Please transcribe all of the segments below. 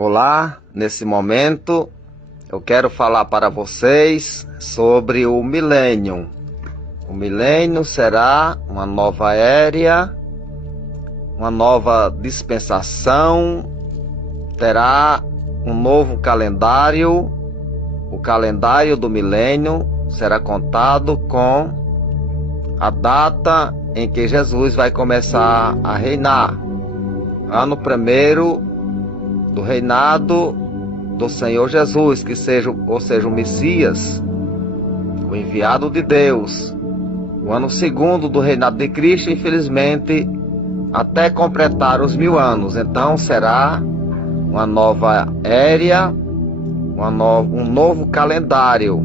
Olá, nesse momento eu quero falar para vocês sobre o milênio. O milênio será uma nova era, uma nova dispensação, terá um novo calendário. O calendário do milênio será contado com a data em que Jesus vai começar a reinar. Ano primeiro do reinado do Senhor Jesus, ou seja, o Messias, o enviado de Deus. O ano segundo do reinado de Cristo, infelizmente, até completar os 1000 anos. Então será uma nova era, um novo calendário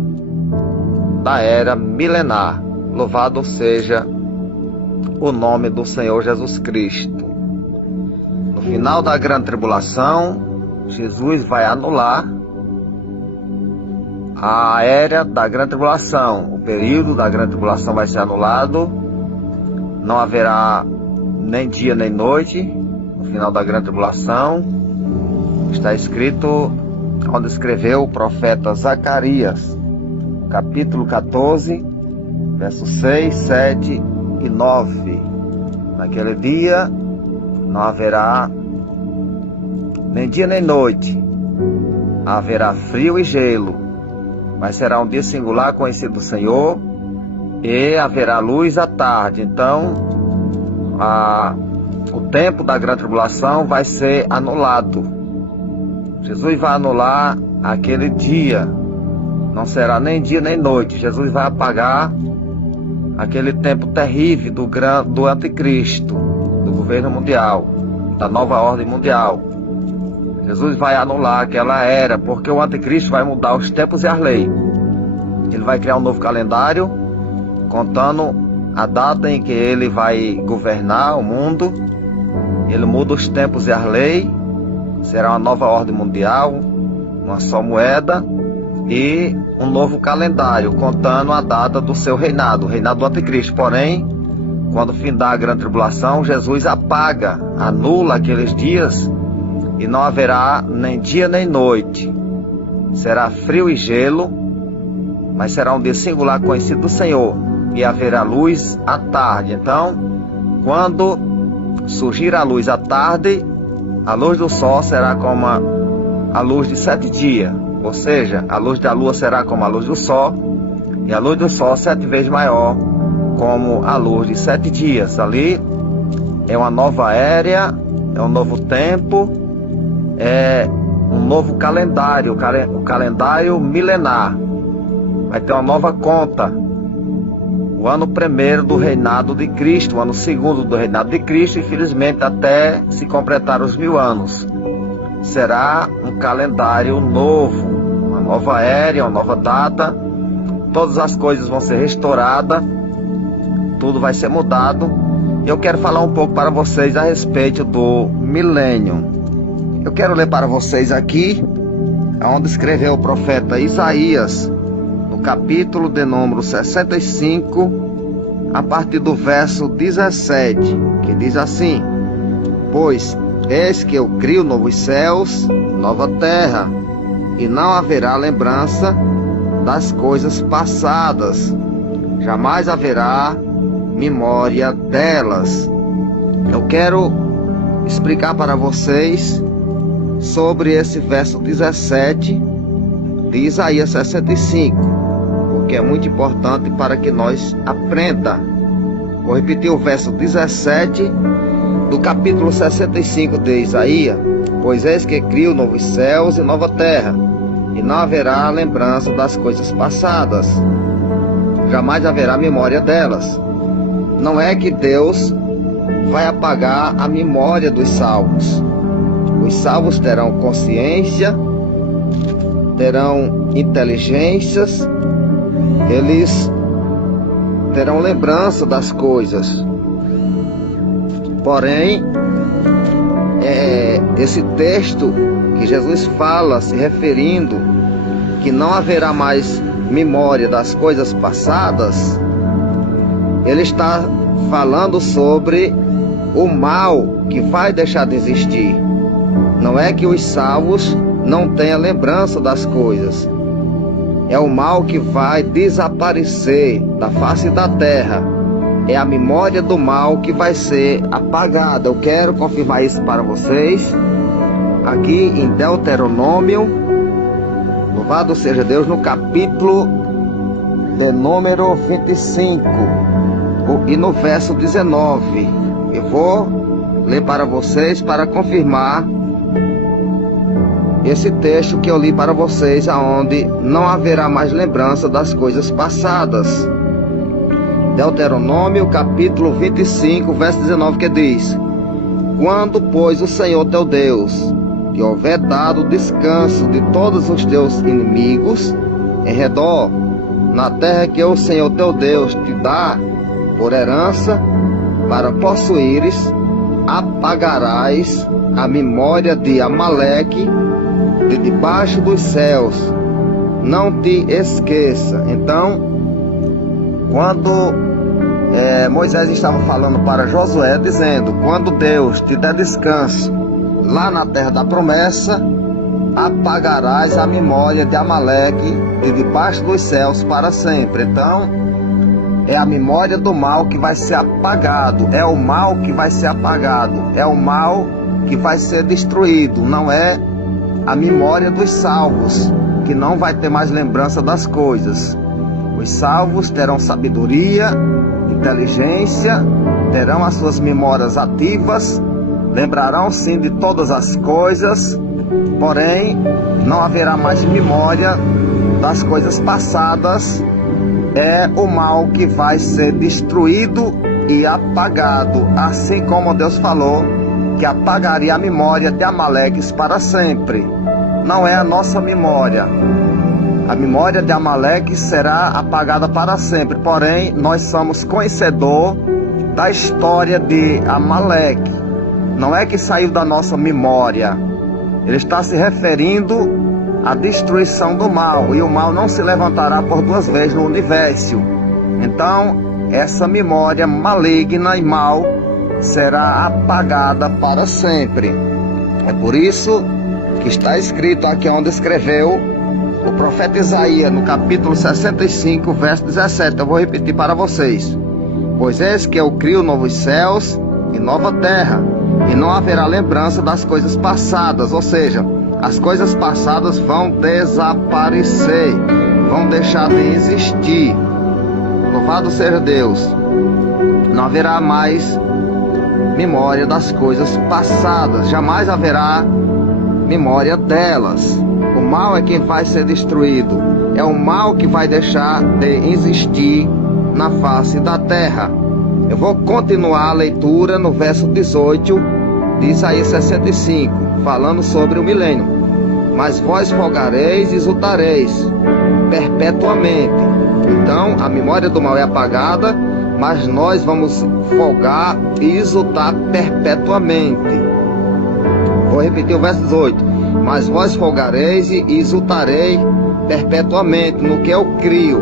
da era milenar. Louvado seja o nome do Senhor Jesus Cristo. No final da grande tribulação, Jesus vai anular a era da grande tribulação. O período da grande tribulação vai ser anulado. Não haverá nem dia nem noite no final da grande tribulação. Está escrito onde escreveu o profeta Zacarias, capítulo 14, versos 6, 7 e 9. Naquele dia não haverá nem dia nem noite, haverá frio e gelo, mas será um dia singular conhecido do Senhor, e haverá luz à tarde. Então o tempo da grande tribulação vai ser anulado. Jesus vai anular aquele dia, não será nem dia nem noite. Jesus vai apagar aquele tempo terrível do anticristo, do governo mundial, da nova ordem mundial. Jesus vai anular aquela era, porque o anticristo vai mudar os tempos e as leis. Ele vai criar um novo calendário, contando a data em que ele vai governar o mundo. Ele muda os tempos e as leis. Será uma nova ordem mundial, uma só moeda e um novo calendário, contando a data do seu reinado, o reinado do anticristo. Porém, quando findar a grande tribulação, Jesus apaga, anula aqueles dias, e não haverá nem dia nem noite. Será frio e gelo, mas será um dia singular conhecido do Senhor, e haverá luz à tarde. Então, quando surgir a luz à tarde, a luz do sol será como a luz de 7 dias, ou seja, a luz da lua será como a luz do sol, e a luz do sol 7 vezes maior, como a luz de 7 dias. Ali é uma nova era, é um novo tempo, é um novo calendário, o calendário milenar. Vai ter uma nova conta. O ano primeiro do reinado de Cristo, o ano segundo do reinado de Cristo, infelizmente até se completar os 1000 anos. Será um calendário novo, uma nova era, uma nova data. Todas as coisas vão ser restauradas, tudo vai ser mudado. Eu quero falar um pouco para vocês a respeito do milênio. Eu quero ler para vocês aqui, onde escreveu o profeta Isaías, no capítulo de número 65, a partir do verso 17, que diz assim: Pois eis que eu crio novos céus, nova terra, e não haverá lembrança das coisas passadas, jamais haverá memória delas. Eu quero explicar para vocês sobre esse verso 17 de Isaías 65, porque é muito importante para que nós aprenda. Vou repetir o verso 17 do capítulo 65 de Isaías: Pois eis que crio novos céus e nova terra, e não haverá lembrança das coisas passadas, jamais haverá memória delas. Não é que Deus vai apagar a memória dos salvos. Os salvos terão consciência, terão inteligências, eles terão lembrança das coisas. Porém, esse texto que Jesus fala, se referindo que não haverá mais memória das coisas passadas, ele está falando sobre o mal que vai deixar de existir. Não é que os salvos não tenham lembrança das coisas. É o mal que vai desaparecer da face da terra. É a memória do mal que vai ser apagada. Eu quero confirmar isso para vocês. Aqui em Deuteronômio, louvado seja Deus, no capítulo de número 25 e no verso 19. Eu vou ler para vocês para confirmar esse texto que eu li para vocês, aonde não haverá mais lembrança das coisas passadas. Deuteronômio capítulo 25, verso 19, que diz: Quando, pois, o Senhor teu Deus te houver dado descanso de todos os teus inimigos em redor, na terra que o Senhor teu Deus te dá por herança para possuíres, apagarás a memória de Amaleque de debaixo dos céus, não te esqueça. Então, quando Moisés estava falando para Josué, dizendo: quando Deus te der descanso lá na terra da promessa, apagarás a memória de Amaleque de debaixo dos céus para sempre. Então, é a memória do mal que vai ser apagado, é o mal que vai ser apagado, é o mal que vai ser destruído, não é a memória dos salvos, que não vai ter mais lembrança das coisas. Os salvos terão sabedoria, inteligência, terão as suas memórias ativas, lembrarão sim de todas as coisas, porém não haverá mais memória das coisas passadas. É o mal que vai ser destruído e apagado, assim como Deus falou que apagaria a memória de Amaleques para sempre. Não é a nossa memória. A memória de Amaleque será apagada para sempre. Porém, nós somos conhecedor da história de Amaleque. Não é que saiu da nossa memória. Ele está se referindo à destruição do mal. E o mal não se levantará por duas vezes no universo. Então, essa memória maligna e mal será apagada para sempre. É por isso que está escrito aqui onde escreveu o profeta Isaías, no capítulo 65, verso 17. Eu vou repetir para vocês: Pois eis que eu crio novos céus e nova terra, e não haverá lembrança das coisas passadas. Ou seja, as coisas passadas vão desaparecer, vão deixar de existir. Louvado seja Deus. Não haverá mais memória das coisas passadas, jamais haverá memória delas. O mal é quem vai ser destruído, é o mal que vai deixar de existir na face da terra. Eu vou continuar a leitura no verso 18 de Isaías 65, falando sobre o milênio. Mas vós folgareis e exultareis perpetuamente. Então a memória do mal é apagada, mas nós vamos folgar e exultar perpetuamente. Vou repetir o verso 18. Mas vós folgareis e exultarei perpetuamente no que eu crio,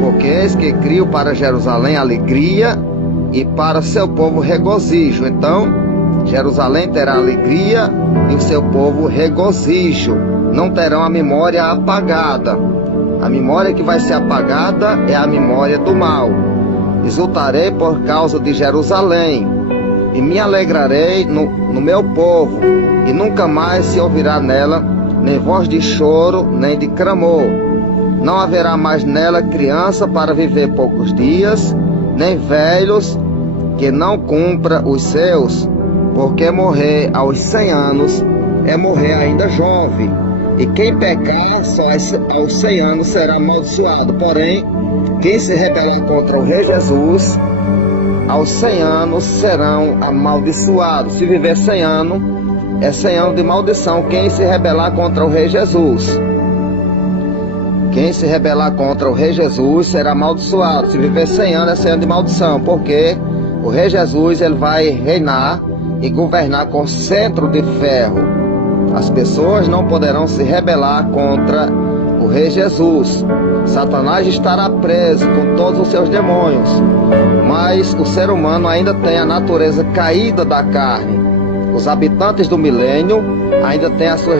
porque eis que crio para Jerusalém alegria e para seu povo regozijo. Então, Jerusalém terá alegria e o seu povo regozijo. Não terão a memória apagada. A memória que vai ser apagada é a memória do mal. Exultarei por causa de Jerusalém e me alegrarei no meu povo, e nunca mais se ouvirá nela nem voz de choro, nem de clamor. Não haverá mais nela criança para viver poucos dias, nem velhos que não cumpra os seus, porque morrer aos 100 anos é morrer ainda jovem, e quem pecar só aos 100 anos será amaldiçoado. Porém, quem se rebelar contra o Rei Jesus, aos 100 anos serão amaldiçoados. Se viver 100 anos, é 100 anos de maldição. Quem se rebelar contra o Rei Jesus, quem se rebelar contra o Rei Jesus será amaldiçoado. Se viver 100 anos, é 100 anos de maldição, porque o Rei Jesus, ele vai reinar e governar com cetro de ferro. As pessoas não poderão se rebelar contra o Rei Jesus. Satanás estará preso com todos os seus demônios, mas o ser humano ainda tem a natureza caída da carne. Os habitantes do milênio ainda têm as suas